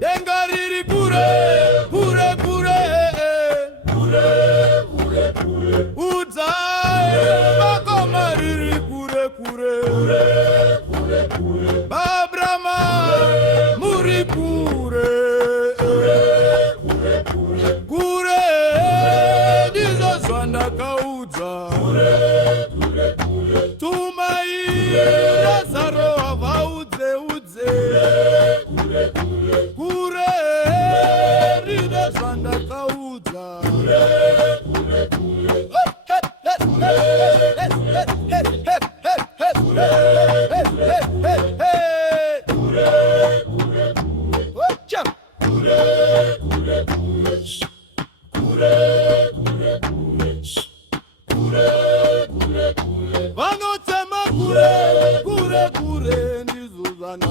Denga riri kure, kure kure, Uzae makoma riri kure kure, Babrama muri kure, kure dizo zwanda kauza, tumai Lazaro avaudze udze, kure dizo zwanda kauza. Vanotema kure kure ndizuzana.